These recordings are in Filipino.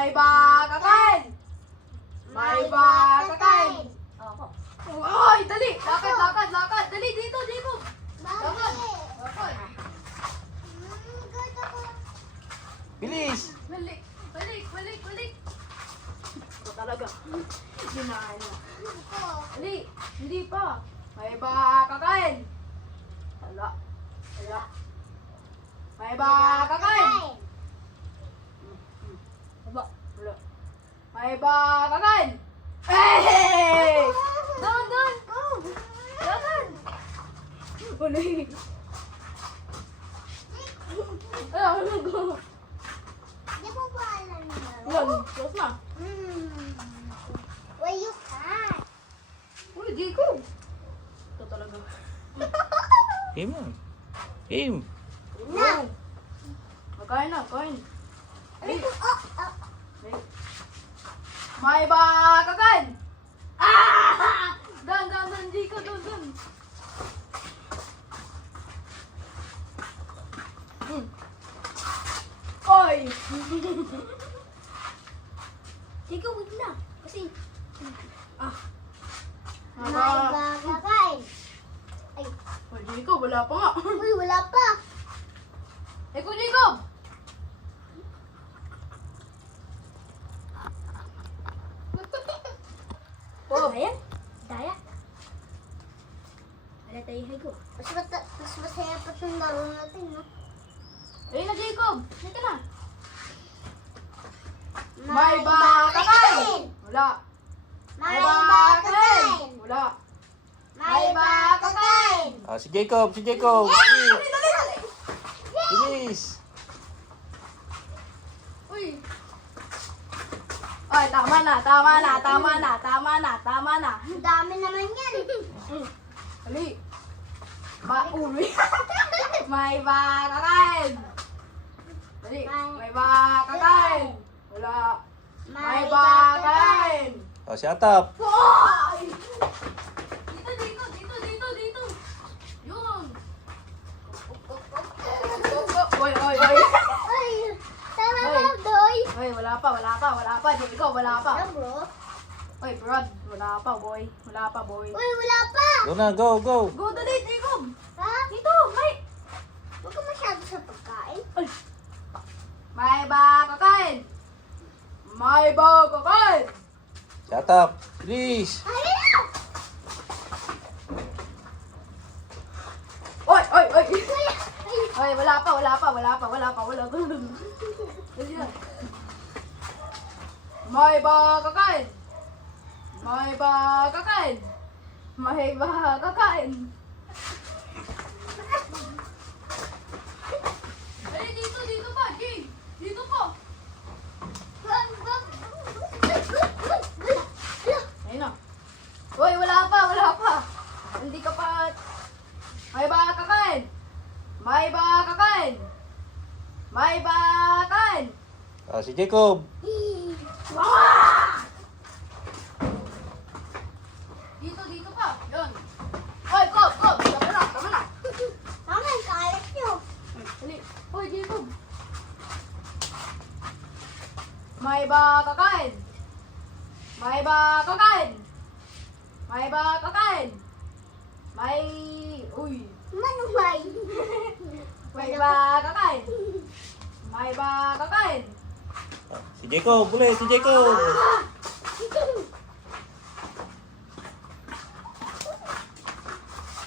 May ba kakain? May ba kakain? Ako. Ay, dali! Lakad, lakad, lakad! Dali, dito, dito! Lakad! Lakad! Bilis! Balik! Balik! Balik! Balik! Ito talaga. Ginahan na. Dali! Hindi pa! May ba kakain? Wala. Wala. May ba kakain? Wala. Wala. May ba kakain? Hey! Doon, doon! Go! Lakad! Uli! Ano, go! Di mo ba alam yun? Yan, close na. Where you at? Uy, Jacob! Ito talaga. Game na. Game. Na! Magkain na, kain. Ay, ay. May ba kakain? Ah! Dan, dan, dan, Jacob, dan, dan. Oy! Ikaw, wag na. Kasi, Ah. may Aba. ba kakain? Ay, Oy, Jacob, wala pa nga. uy, wala pa. Eko, Jacob! Oh, Daya? Daya? Wala tayo, Higo. Mas masaya pa itong laro natin, no? Ayun na, Jacob! Halika na! May ba kakain? Wala. May ba kakain? Wala. May ba kakain? Ah, si Jacob, si Jacob. Dali, dali, dali! Bilis. Uy! Ay, tama na, tama na, tama na, tama na, tama na. Ang dami naman yan. Dali. Uli. May ba kakain? Dali. May ba kakain? Wala. May ba kakain? Ah, si Atap. Hoy! Dito, dito, dito, dito, dito. Yun. Oy, oy, oy. Ay, tama Ay. ba, Doy? Oy, wala pa, wala pa, wala pa. Jacob, wala pa. Ano, bro? Oy, Brad, wala pa, boy. Wala pa, boy. Uy, wala pa. Go na, go, go. Go, dali, Jacob. Ha? Dito, may. Huwag ka masyado sa pagkain. Ay. May ba kakain? May ba kakain? Si Atap. Bilis. Ayun na! Oy, oy, oy. Ay, Oy, wala pa, wala pa, wala pa, wala pa, wala pa. Dali na. May ba kakain? May ba kakain? May ba kakain? Ay, dito, dito pa, Jay. Dito pa. Ayun na. Uy, wala pa, wala pa. Hindi ka pa. May ba kakain? May ba kakain? May ba kakain? Ah, si Jacob. Ah! Dito, dito pa. Yun. Uy, Cob, Cob. Tama na, tama na. Tama, kalat nyo. Dali. Uy, Jacob. May ba kakain? May ba kakain? May ba kakain? May... Uy. Manumay. May ba kakain? May ba kakain? Ah, si Jacob, ulit, si Jacob.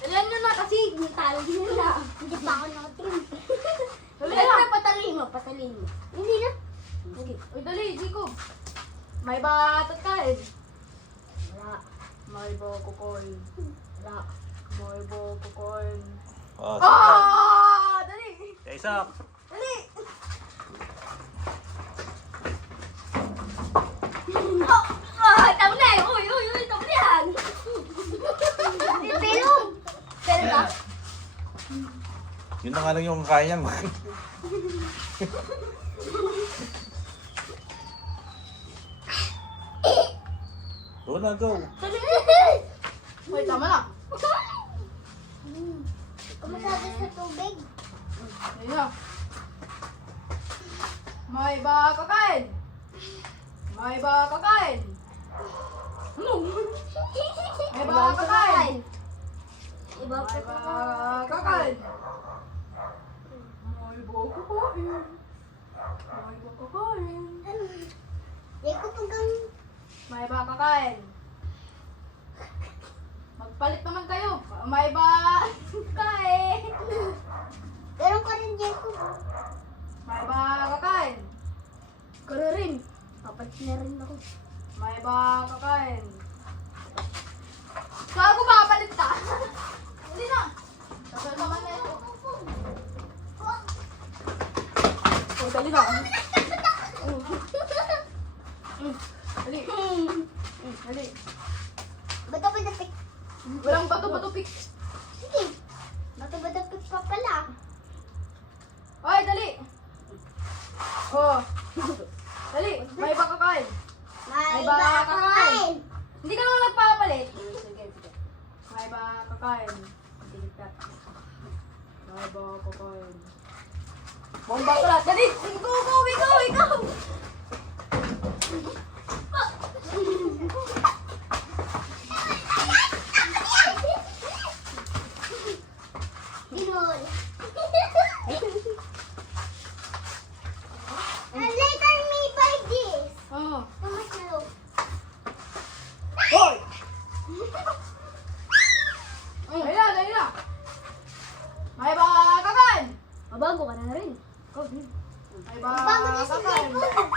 Dalihan nyo na kasi talo nyo na. Hindi pa ako nakatim. Dali Ay, na. patalin mo, patalin mo. Hindi na. Okay. Uy, dali, Jacob. May ba kakain? Wala. May ba kakain? Wala. May ba kakain? Ah, Ah! Dali! si Isaac. Dali! Tama na! Uy, uy, uy! Tama na yan! Pero, pero ba? Yun na nga lang yung kaya niyan. Go na, go. Uy, tama na! Kumasabi sa tubig. Ayun na. May ba kakain? May ba kakain? Ano? May ba kakain? Iba May pa ba kakain? May ba kakain? May ba kakain? Hindi ko pagang... May ba kakain? Magpalit naman kayo. May ba kakain? Pero ka rin, Jacob. May ba kakain? Karo rin. Papalit na rin ako. May ba kakain? Gago papalit ka? Hindi na. Tagal naman na ito. Oh, dali na. Dali. Dali. Bato ba dapik? Walang bato-bato pick. Sige. Bato ba dapik pa pala? Oy, dali. Oh. Dali. May ba kakain? May ba ba kakain? kakain? Hindi ka naman nagpapalit. Sige, sige. May ba kakain? Sige ka. May ba kakain? Bomba ko lahat. Dali! Go, go, ikaw, ikaw! Dinol. And later me buy this. Oh. How much na low? Hoy! Dali na, dali na! May ba kakain? Mabago ka na rin. May ba Bago na si kakain? Jacob.